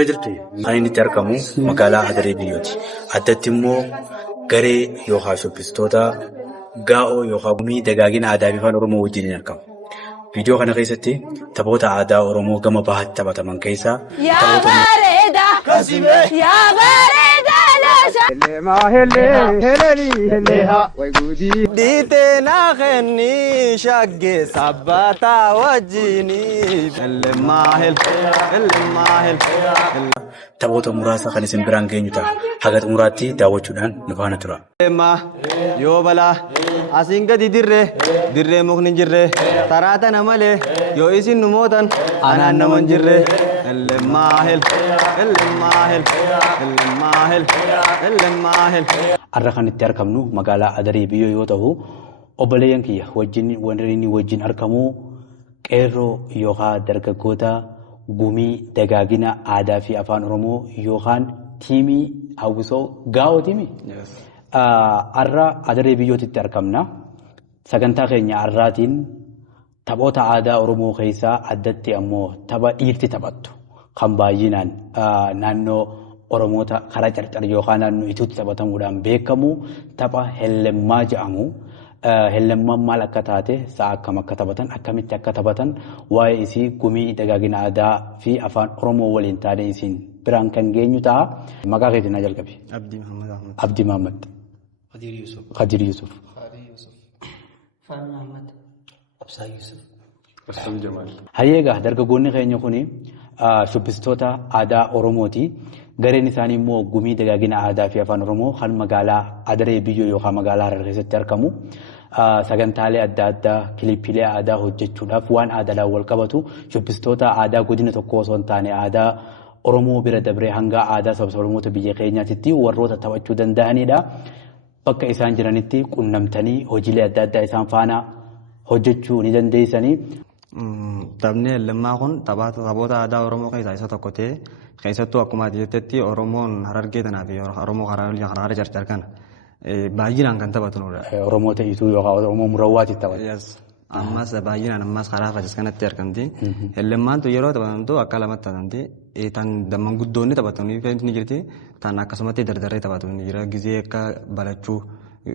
bira jirtu kan inni itti argamu magaalaa Adaree Biyyooti. Addatti immoo garee yookaan shubbistoota gaa'oo yookaan gumii dagaagina aadaa fi afaan Oromoo wajjin ni argamu. Viidiyoo kana keessatti taphoota aadaa Oromoo gama bahaatti taphataman keessaa taphoota muraasa kan isin biraan geenyu ta'a. Haga xumuraatti daawwachuudhaan nu faana tura. Yoo balaa asiin gadi dirree mukni jirre taraata namalee yoo isin nu mootan anaan naman jirre Har'a kan itti argamnu magaalaa Adaree Biyyoo yoo ta'u, obboleeyyan kiyya wajjin argamu qeerroo yookaan dargaggoota gumii dagaagina aadaa fi afaan Oromoo yookaan tiimii hawwisoo gaa'oo tiimii. Har'a Adaree Biyyootitti argamna. Sagantaa keenya har'aatiin taphoota aadaa Oromoo keessaa addatti ammoo tapha dhiirti taphattu kan baay'inaan naannoo Oromoota karaa carcar yookaan naannoo ituutti taphatamuudhaan beekamu tapha hellemmaa jedhamu. Hellemmaan maal akka taate sa'a akkam akka taphatan akkamitti akka taphatan waa'ee isii gumii dagaagina aadaa fi afaan Oromoo waliin taane isiin biraan kan geenyu ta'a. Maqaa keetiin haa jalqabi. Abdii Mahammad. Qadir Yusuf. Faan Muhammad. Absaa Yusuf. Hayyeegaa dargaggoonni keenya kuni shubbistoota aadaa Oromooti. Gareen isaanii immoo gumii dagaagina aadaa fi afaan Oromoo kan magaalaa Adaree Biyyoo yookaan magaalaa Harar keessatti argamu. Sagantaalee adda addaa kiliippiilee aadaa hojjechuudhaaf waan aadaadhaan wal qabatu shubbistoota aadaa godina tokko osoo hin taane aadaa Oromoo bira dabree hanga aadaa sab-lammoota biyya keenyaatti warroota taphachuu danda'anidha. Bakka isaan jiranitti qunnamtanii hojiilee adda addaa isaan faana hojjechuu ni dandeessanii. Taphni hellemmaa kun taphoota aadaa Oromoo keessaa isa tokko ta'ee keessattuu akkuma jettetti Oromoon Harargee tanaa fi Oromoo karaa carcar kana baay'inaan kan taphatanudha. Oromoo ta'ituu yookaan Oromoo murawwaatti taphatu. Ammas baay'inaan ammas karaa facis kanatti argamti. Hellemmaantu yeroo taphatamtu akka lamatti taphatamti. Tan manguddoonni taphatanii ni jirti. Tan akkasumatti dardarree taphatu ni jira. Gizee akka balachuu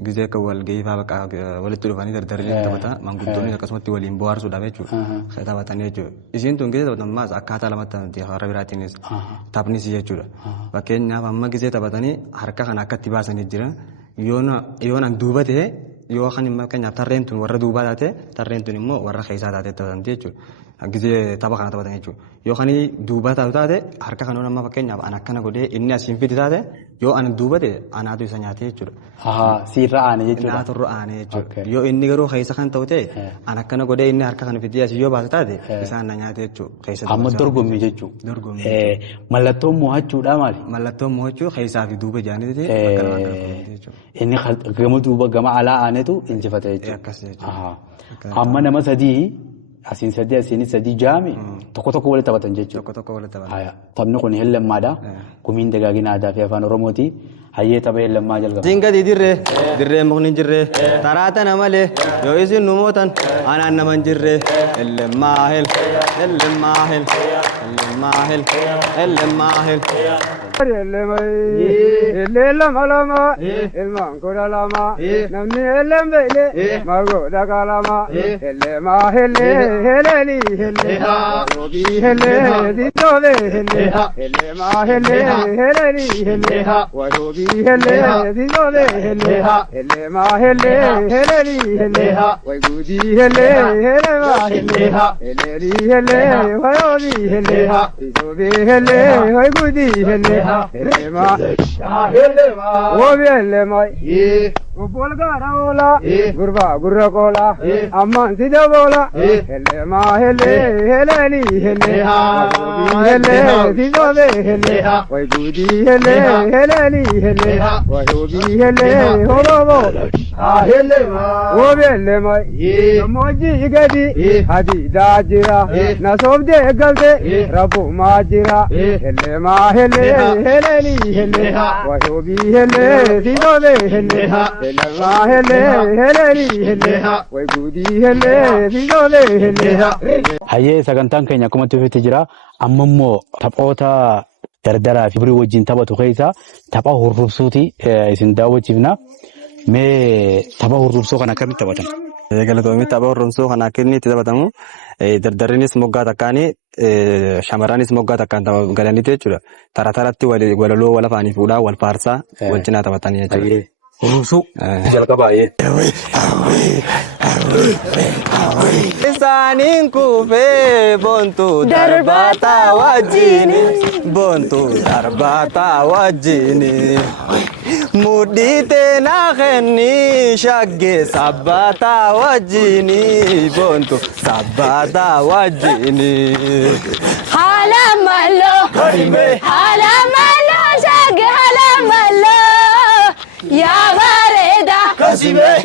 gizee akka walgahii fa'aa walitti dhufanii dardarree taphata. Manguddoonni akkasumatti waliin bohaarsuudhaaf jechuudha. Taphatanii jechuudha. Isiin tun gizee taphatan ammas akkaataa lamatti taphatamti. Har'a biraatiinis taphnis jechuudha. Fakkeenyaaf amma gizee taphatanii harka kana akkatti baasanii jira. Yoo nan duuba ta'e yoo kan fakkeenyaaf tarreen tun warra duubaa taate tarreen tun immoo warra keessaa taate taphatamti jechuudha. Gizee tapha kana taphatan jechuudha. Yoo kan duubaa taate harka kan amma fakkeenyaaf an akkana godhee inni asiin fidi taate yoo an duuba ta'e anaatu isa nyaate jechuudha. Siirra aane jechuudha. Naaturra aane jechuudha. Yoo inni garuu keessa kan ta'u ta'e an akkana godhee inni harka kan fidee asii yoo baase taate isaan na nyaate jechuudha. Amma dorgommii jechuudha. Mallattoon mo'achuudha maali? Mallattoon mo'achuu keessaa fi duuba jaaniiti inni gama duuba gama alaa aanetu injifate jechuudha. Amma nama sadii asiin sadii jaami tokko walitti taphatan jechuudha. Tokko walitti taphatan. Taphni kun hellemmaadha. Gumiin dagaagina aadaa fi afaan Oromooti. Hayyee tapha hellemmaa jalqaba. Asiin gadi dirree mukni jirre taraata namalee yoo isin nu mootan anaan naman jirre hellemmaa Lama ilmaan kudha lama namni hellem beele margo dagalama hellema heleli robi hele ditobe hellema heleli warobi hele ditobe hellema heleli way gudi hele helema heleli warobi ditobe way gudi helema Helema, Bolgara ola, Gurba Gurra cola, Amman Sida bola, Helema, Heleni, Hele, Sidobe, Way Gudi, Heleni, Wayobi, Horobo, Helema, Moji Gadi, Hadi Dajira, Nasobde Galte, Rabu Majira, Helema, Heleni, Wayobi, Sidobe, Helema, Heleni, Way Gudi, Sidobe, Hayyee sagantaan keenya akkuma tuufetti jira. Amma immoo taphoota dardaraa fi firii wajjin taphatu keessa tapha hurrubsuuti isin daawwachiifna. Mee tapha hurrubsuu kana akkamitti taphatan? Galatoomii tapha hurrubsuu kana akka inni itti taphatamu dardarriinis moggaa takkaanii shamarranis moggaa takkaan galaniiti jechuudha. Tara taratti walaloo wal afaanii fuudhaa wal faarsaa wal cinaa taphatanii jechuudha. Hurrubsuu jalqaba baay'ee. Isaaniin kuufee boontuu darbaataa wajjini boontuu darbaataa wajjini mudhii teenaa kenni shaggee sabbaataa wajjini boontuu sabbaataa wajjini. Haala maloo shaggee haala maloo yaa bareeda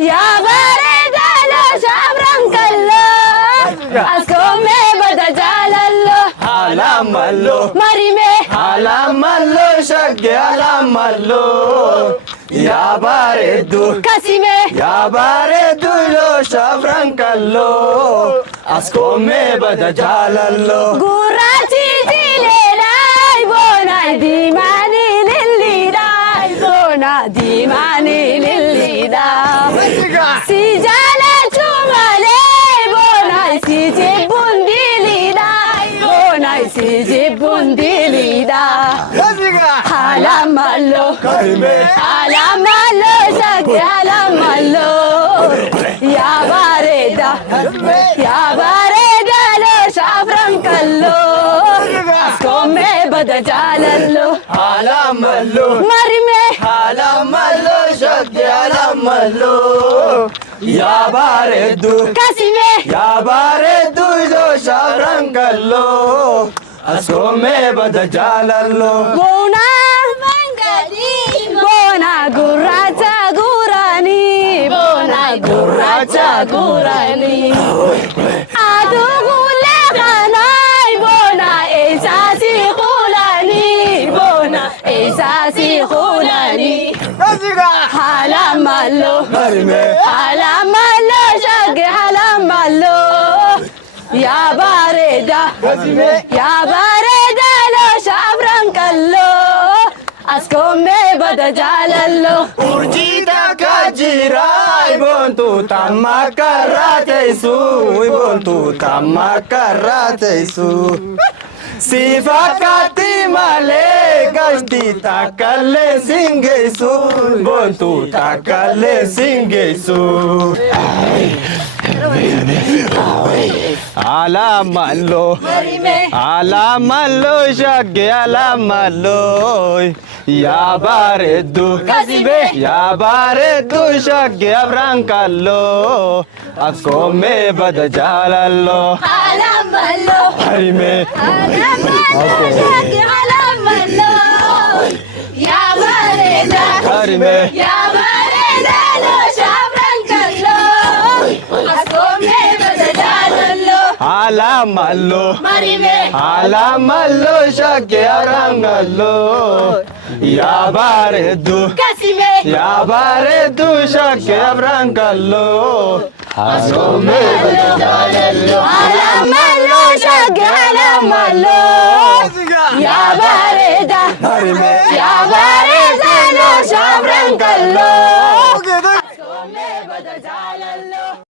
yaa bareeda loo shaabran kalloo askoomee bada jaalalloo haala maloo marimee haala maloo shaggee haala maloo yaa bareedu kasimee yaa bareedu loo shaabran kalloo askoomee bada jaalalloo gurraachi jileedhaay boonaa diimaanii lilliidhaay boonaa diimaanii lilliidhaa si jaalachuu malee boonaa si jibbuun diiliidhaay boonaa si jibbuun diiliidhaa haala malloo shaggee haala malloo yaa bareeda loo shaafran kalloo askoomee bada jaalalloo haala maloo marimee haala maloo shaggee haala maloo yaa bareedu kasimee yaa bareedu loo shaabran kalloo askoomee bada jaalalloo. boonaa mangadii boonaa gurraacha guranii boonaa gurraacha guranii aduu guulee kanaay boonaa eessaasi kuulanii boonaa eessaasi kuulanii haala malloo shaggee haala malloo yaa bareeda loo shaabran kalloo askoomee bada jaalalloo. Urjii takka jira boontuu tamma karraa teessu boontuu tamma karraa teessu. Si fakkaatti malee gashti takkallee singeessu boontuu takkallee singeessu. Haala malloo shaggee haala malloo yaa bareedu yaa bareedu shaggee abraan kalloo askoomee bada jaalalloo. haala malloo shaggee haala malloo yaa bareeda loo shaabran kalloo askoomee bada jaalalloo haala malloo shaggee abraan kalloo yaa bareedu kasimee yaa bareedu shaggee abraan kalloo askoomee bada jaalalloo. haala malloo shaggee haala malloo yaa bareeda loo shaabran